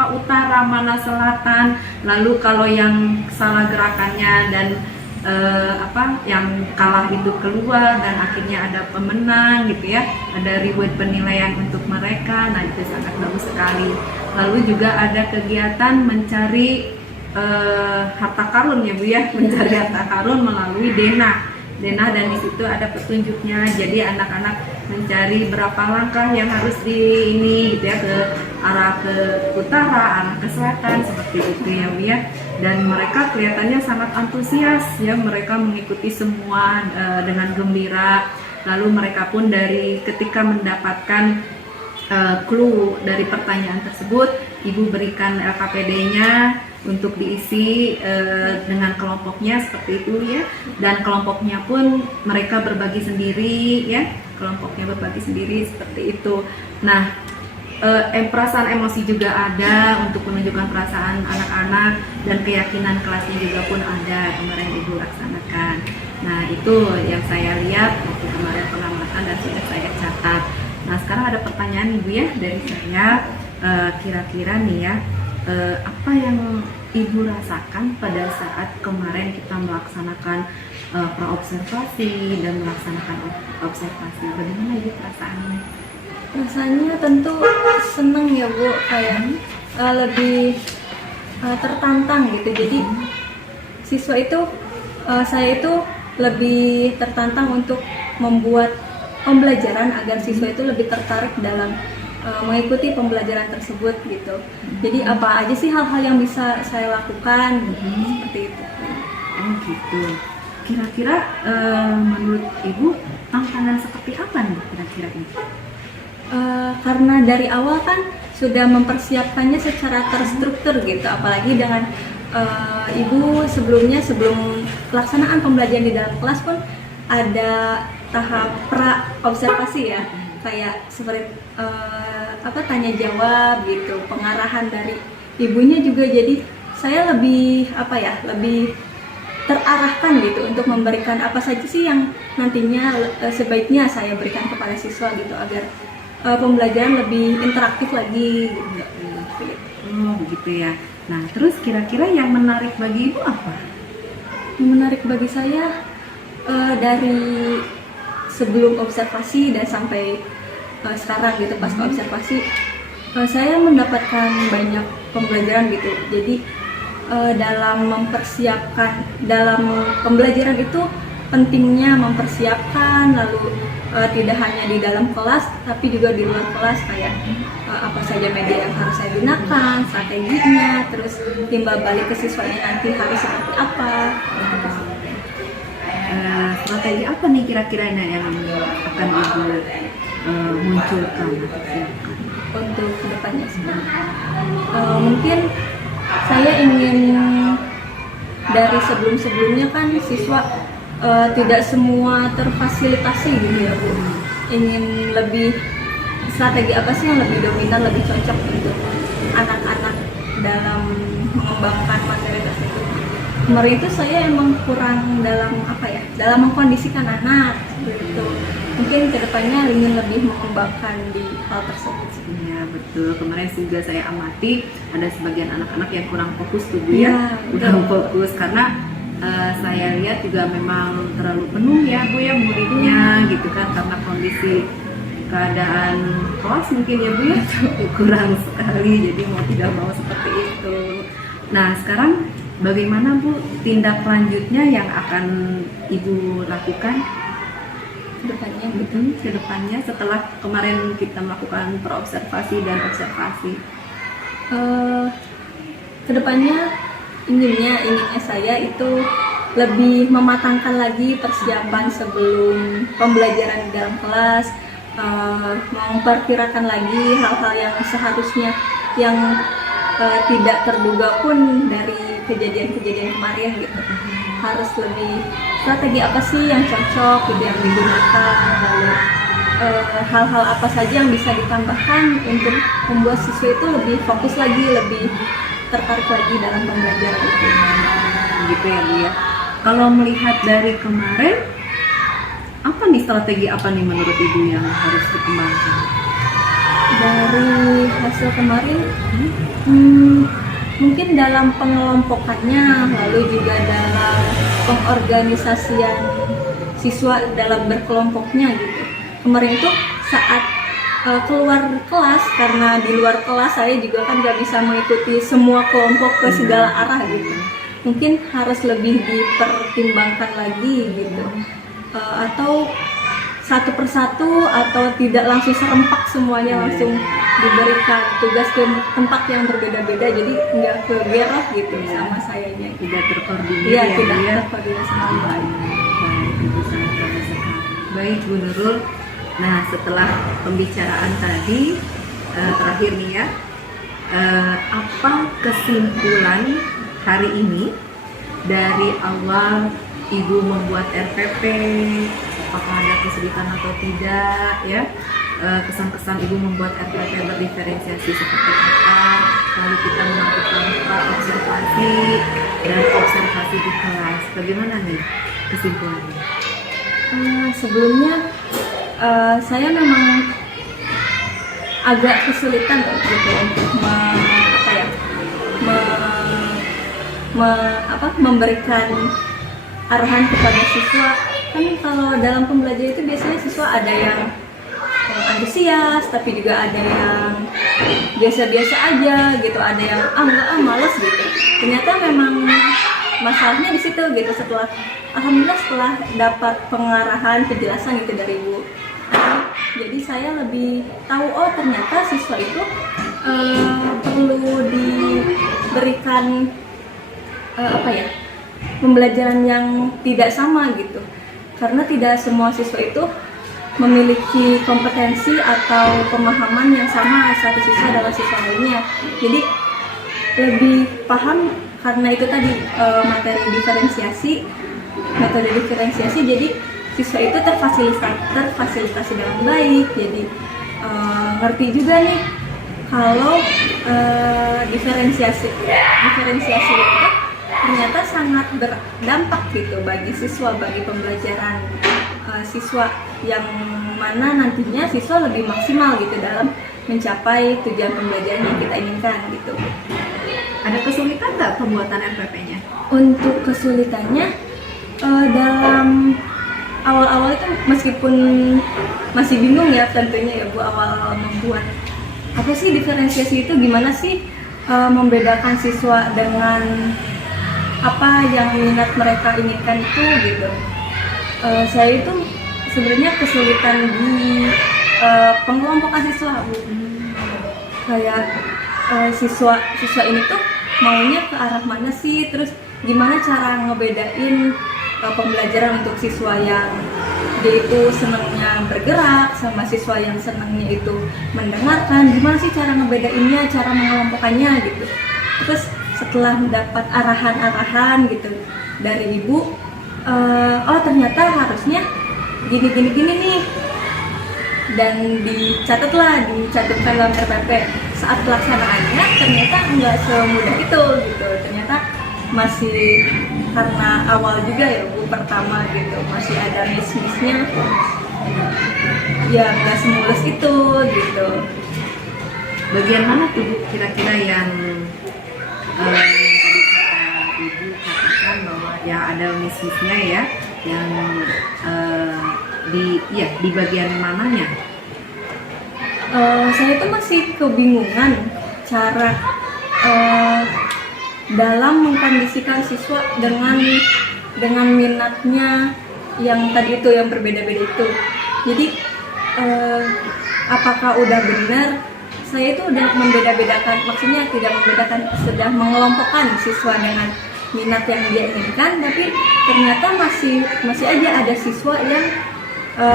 utara mana selatan, lalu kalau yang salah gerakannya dan yang kalah itu keluar dan akhirnya ada pemenang gitu ya, ada reward penilaian untuk mereka. Nah, itu sangat bagus sekali. lalu juga ada kegiatan mencari harta karun ya Bu ya, mencari harta karun melalui Dena dan di situ ada petunjuknya. Jadi anak-anak mencari berapa langkah yang harus di ini gitu ya, ke arah ke utara, arah ke selatan seperti itu ya Bu ya. Dan mereka kelihatannya sangat antusias ya, mereka mengikuti semua dengan gembira. Lalu mereka pun dari ketika mendapatkan clue dari pertanyaan tersebut, Ibu berikan LKPD-nya untuk diisi dengan kelompoknya seperti itu ya, dan kelompoknya pun mereka berbagi sendiri ya, kelompoknya berbagi sendiri seperti itu. Nah, perasaan emosi juga ada untuk menunjukkan perasaan anak-anak, dan keyakinan kelasnya juga pun ada kemarin Ibu laksanakan. Nah, itu yang saya lihat waktu kemarin pengamatan dan sudah saya catat. Nah, sekarang ada pertanyaan Ibu ya dari saya, kira-kira nih ya, apa yang Ibu rasakan pada saat kemarin kita melaksanakan praobservasi dan melaksanakan observasi? Bagaimana Ibu perasaannya? Rasanya tentu seneng ya Bu, kayak lebih tertantang gitu. Jadi siswa itu, saya itu lebih tertantang untuk membuat pembelajaran agar siswa itu lebih tertarik dalam mengikuti pembelajaran tersebut gitu. Jadi apa aja sih hal-hal yang bisa saya lakukan seperti itu. Oh gitu. Kira-kira menurut Ibu tantangan seperti apa nih kira-kira ini? Karena dari awal kan sudah mempersiapkannya secara terstruktur gitu, apalagi dengan Ibu sebelum pelaksanaan pembelajaran di dalam kelas pun ada tahap pra observasi ya, kayak seperti tanya jawab gitu, pengarahan dari ibunya juga. Jadi saya lebih lebih terarahkan gitu untuk memberikan apa saja sih yang nantinya sebaiknya saya berikan kepada siswa gitu, agar pembelajaran lebih interaktif lagi gitu. Oh begitu ya. Nah terus kira-kira yang menarik bagi Ibu apa? Yang menarik bagi saya dari sebelum observasi dan sampai sekarang gitu pas observasi, saya mendapatkan banyak pembelajaran gitu. Jadi dalam mempersiapkan dalam pembelajaran itu pentingnya mempersiapkan, lalu tidak hanya di dalam kelas tapi juga di luar kelas, kayak apa saja media yang harus saya gunakan, strateginya, terus timbal balik ke siswanya nanti harus seperti apa. Strategi apa nih kira-kira yang akan Ibu munculkan atau siapkan untuk kedepannya sebenarnya? Mungkin saya ingin, dari sebelumnya kan siswa tidak semua terfasilitasi gitu ya Bu. Ingin lebih strategi apa sih yang lebih dominan, lebih cocok untuk anak-anak dalam mengembangkan materi tersebut. Kemarin itu saya emang kurang dalam dalam mengkondisikan anak seperti itu. Mungkin kedepannya ingin lebih mengembangkan di hal tersebut. Ya betul, kemarin juga saya amati ada sebagian anak-anak yang kurang fokus tuh Bu ya, kurang fokus karena saya lihat juga memang terlalu penuh ya Bu ya muridnya gitu kan, karena kondisi keadaan kelas mungkin ya Bu ya kurang sekali, jadi mau tidak mau seperti itu. Nah sekarang bagaimana Bu tindak lanjutnya yang akan Ibu lakukan ke depannya setelah kemarin kita melakukan praobservasi dan observasi? Kedepannya inginnya saya itu lebih mematangkan lagi persiapan sebelum pembelajaran di dalam kelas, memperkirakan lagi hal-hal yang seharusnya yang tidak terduga pun dari kejadian-kejadian kemarin gitu. Harus lebih strategi apa sih yang cocok gitu yang digunakan, lalu hal-hal apa saja yang bisa ditambahkan untuk membuat siswa itu lebih fokus lagi, lebih tertarik lagi dalam pembelajaran itu. Gitu ya Bu ya. Kalau melihat dari kemarin, apa nih strategi apa nih menurut Ibu yang harus dikembangkan? Dari hasil kemarin, mungkin dalam pengelompokannya, lalu juga dalam pengorganisasian siswa dalam berkelompoknya gitu. Kemarin itu saat keluar kelas, karena di luar kelas saya juga kan nggak bisa mengikuti semua kelompok ke segala arah gitu. Mungkin harus lebih dipertimbangkan lagi gitu. Atau satu persatu, atau tidak langsung serempak semuanya langsung diberikan tugas ke tempat yang berbeda-beda, jadi nggak kegerok gitu sama sayanya. Tidak terkoordinir. Iya, ya, tidak Bu, ya? terkoordinasi dengan baik. Baik, itu sangat bagus sekali. Baik, Bu Nurul. Nah, setelah pembicaraan tadi, terakhir nih ya, apa kesimpulan hari ini dari awal Ibu membuat RPP, apakah ada kesulitan atau tidak ya, kesan-kesan Ibu membuat RPP berdiferensiasi seperti apa, lalu kita melakukan observasi dan observasi di kelas, bagaimana nih kesimpulannya? Sebelumnya saya memang agak kesulitan gitu untuk memberikan arahan kepada siswa. Kan kalau dalam pembelajaran itu biasanya siswa ada yang antusias, tapi juga ada yang biasa-biasa aja gitu, ada yang enggak males gitu. Ternyata memang masalahnya di situ gitu. Alhamdulillah setelah dapat pengarahan, penjelasan gitu dari Ibu, jadi saya lebih tahu, oh ternyata siswa itu perlu diberikan pembelajaran yang tidak sama gitu, karena tidak semua siswa itu memiliki kompetensi atau pemahaman yang sama satu siswa dengan siswa lainnya. Jadi lebih paham, karena itu tadi metode diferensiasi, jadi siswa itu terfasilitasi dengan baik. Jadi ngerti juga nih kalau diferensiasi itu ternyata sangat berdampak gitu bagi siswa, bagi pembelajaran siswa, yang mana nantinya siswa lebih maksimal gitu dalam mencapai tujuan pembelajaran yang kita inginkan gitu. Ada kesulitan nggak pembuatan RPP-nya? Untuk kesulitannya dalam awal-awal itu, meskipun masih bingung ya tentunya ya Bu, awal membuat apa sih diferensiasi itu, gimana sih membedakan siswa dengan apa yang minat mereka inginkan itu gitu. Saya itu sebenarnya kesulitan di pengelompokan siswa Bu. Kayak siswa ini tuh maunya ke arah mana sih, terus gimana cara ngebedain pembelajaran untuk siswa yang dia itu senangnya bergerak sama siswa yang senangnya itu mendengarkan, gimana sih cara ngebedainnya, cara mengelompokkannya gitu. Terus setelah mendapat arahan gitu dari Ibu, oh ternyata harusnya gini nih, dan dicatatkan dalam RPP. Saat pelaksanaannya ternyata nggak semudah itu gitu, ternyata masih, karena awal juga ya Bu, pertama gitu, masih ada miss-missnya ya, nggak semulus itu gitu. Bagian mana tuh Bu kira-kira yang tadi kata Ibu katakan bahwa ya ada miss-missnya ya, yang di bagian mananya? Saya tuh masih kebingungan cara dalam mengkondisikan siswa dengan minatnya yang tadi itu, yang berbeda-beda itu. Jadi apakah udah benar saya itu udah membeda-bedakan, maksudnya tidak membedakan, sudah mengelompokkan siswa dengan minat yang dia inginkan, tapi ternyata masih aja ada siswa yang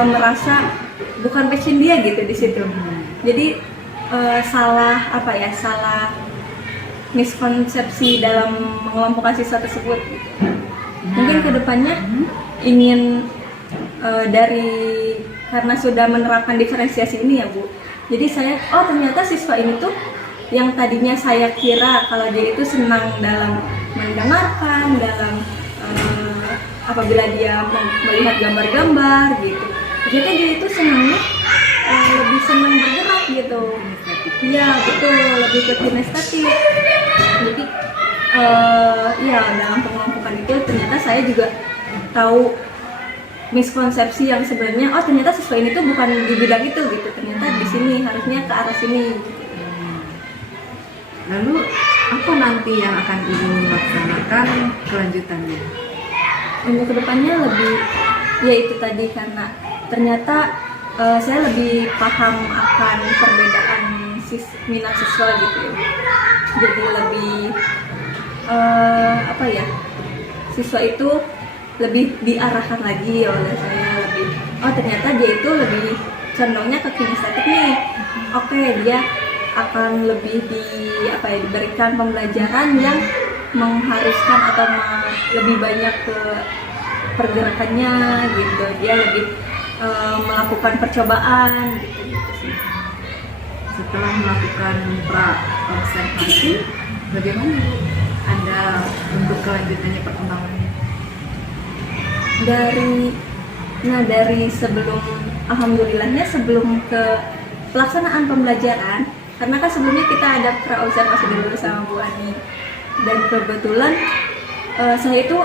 merasa bukan passion dia gitu di situ. Jadi salah miskonsepsi dalam mengelompokkan siswa tersebut. Mungkin kedepannya ingin karena sudah menerapkan diferensiasi ini ya Bu, jadi saya, oh ternyata siswa ini tuh yang tadinya saya kira kalau dia itu senang dalam mendengarkan, dalam apabila dia melihat gambar-gambar gitu, ternyata dia itu senangnya lebih senang bergerak gitu. Iya betul, lebih ke kinestetik. Jadi ya dalam pengelompokan itu ternyata saya juga tahu miskonsepsi yang sebenarnya oh ternyata siswa ini tuh bukan di bidang itu gitu, ternyata di sini harusnya ke arah sini gitu. Lalu apa nanti yang akan Ibu laksanakan kelanjutannya? Untuk kedepannya lebih ya itu tadi, karena ternyata saya lebih paham akan perbedaan minat siswa gitu ya. Jadi lebih apa ya, siswa itu lebih diarahkan lagi oleh saya, lebih oh ternyata dia itu lebih condongnya ke kinestetik nih, oke dia akan lebih diberikan pembelajaran yang mengharuskan atau lebih banyak ke pergerakannya gitu, dia lebih melakukan percobaan gitu sih. Setelah melakukan pra-observasi, bagaimana Bu Anda untuk kelanjutannya perkembangannya? Dari sebelum alhamdulillahnya sebelum ke pelaksanaan pembelajaran, karena kan sebelumnya kita ada pra-observasi dulu sama Bu Ani, dan kebetulan saya itu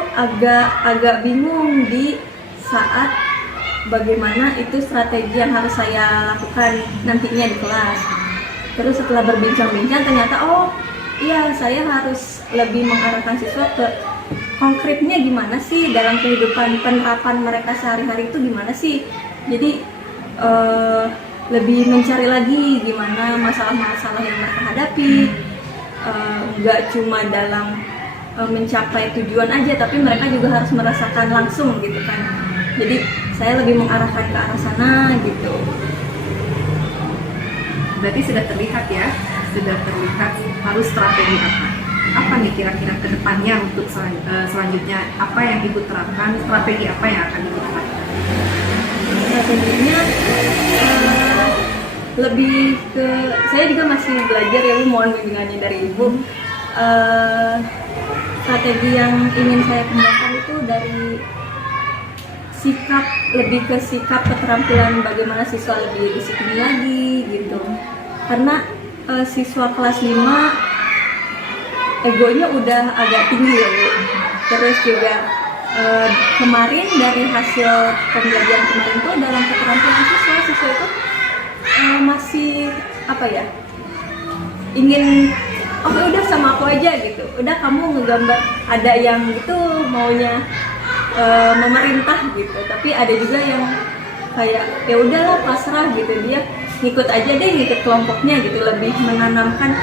agak bingung di saat bagaimana itu strategi yang harus saya lakukan nantinya di kelas. Terus setelah berbincang-bincang ternyata oh iya saya harus lebih mengarahkan siswa ke konkretnya gimana sih dalam kehidupan penerapan mereka sehari-hari itu gimana sih. Jadi lebih mencari lagi gimana masalah-masalah yang mereka hadapi, nggak cuma dalam mencapai tujuan aja, tapi mereka juga harus merasakan langsung gitu kan. Jadi saya lebih mengarahkan ke arah sana gitu. Berarti sudah terlihat ya, harus strategi apa nih kira-kira ke depannya untuk selanjutnya, apa yang Ibu terapkan, strategi apa yang akan Ibu terapkan? Strateginya lebih ke, saya juga masih belajar ya, mohon bimbingannya dari Ibu. Strategi yang ingin saya kembangkan itu dari sikap, lebih ke sikap keterampilan bagaimana siswa lebih disiplin lagi gitu. Karena siswa kelas 5 egonya udah agak tinggi ya Bu. Terus juga kemarin dari hasil pembelajaran kemarin tuh dalam keterampilan siswa itu masih apa ya, ingin oke udah sama aku aja gitu, udah kamu ngegambar, ada yang gitu maunya memerintah gitu, tapi ada juga yang kayak ya udahlah pasrah gitu, dia ngikut aja deh, ngikut kelompoknya gitu, lebih menanamkan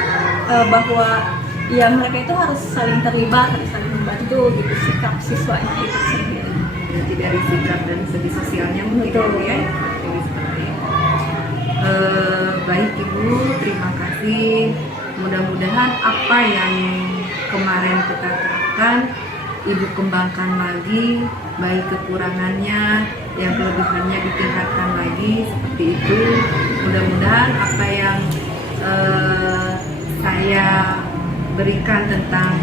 bahwa ya mereka itu harus saling terlibat, harus saling membantu gitu, sikap siswanya itu sendiri. Jadi dari sikap dan segi sosialnya mungkin ya. Jadi seperti itu. Baik Ibu, terima kasih. Mudah-mudahan apa yang kemarin kita terapkan Ibu kembangkan lagi, baik kekurangannya, yang kelebihannya ditingkatkan lagi seperti itu. Mudah-mudahan apa yang saya berikan tentang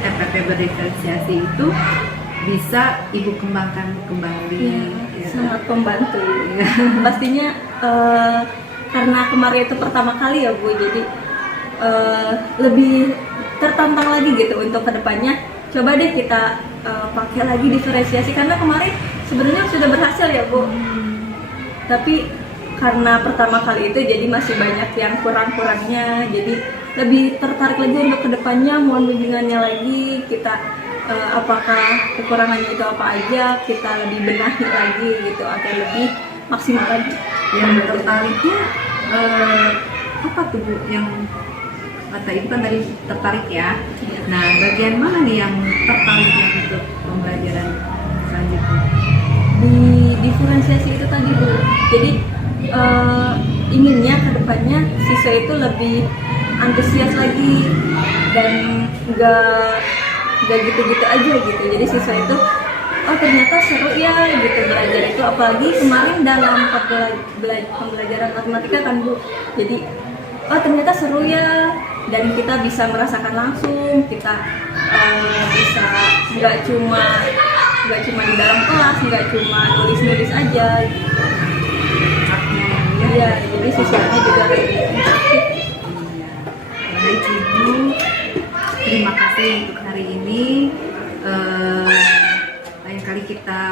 MPP berdiferensiasi itu bisa Ibu kembangkan kembali. Ya, sangat membantu. Pastinya karena kemarin itu pertama kali ya Bu, jadi lebih tertantang lagi gitu untuk kedepannya. Coba deh kita pakai lagi diferensiasi, karena kemarin sebenarnya sudah berhasil ya Bu. Tapi karena pertama kali itu jadi masih banyak yang kurang-kurangnya, jadi lebih tertarik lagi untuk kedepannya, mohon bimbingannya lagi, kita apakah kekurangannya itu apa aja, kita lebih benahi lagi gitu agar lebih maksimal lagi. Yang tertariknya apa tuh Bu, yang kata Ibu kan tadi tertarik ya. Nah, bagian mana nih yang tertariknya untuk pembelajaran selanjutnya? Di diferensiasi itu tadi Bu. Jadi inginnya kedepannya siswa itu lebih antusias lagi dan nggak gitu-gitu aja gitu. Jadi siswa itu oh ternyata seru ya gitu belajar itu, apalagi kemarin dalam pembelajaran matematika kan Bu. Jadi oh ternyata seru ya, dan kita bisa merasakan langsung, kita bisa nggak cuma di dalam kelas, nggak cuma nulis aja gitu. Iya, jadi siswanya juga lebih aktif. Baik Ibu, terima kasih untuk hari ini. Lain kali kita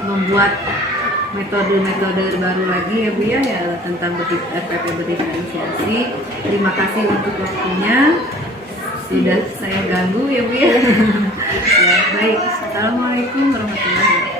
membuat metode-metode baru lagi ya Bu ya, tentang RPP berdiferensiasi. Terima kasih untuk waktunya, sudah saya ganggu ya Bu ya. Ya baik, assalamualaikum warahmatullahi wabarakatuh.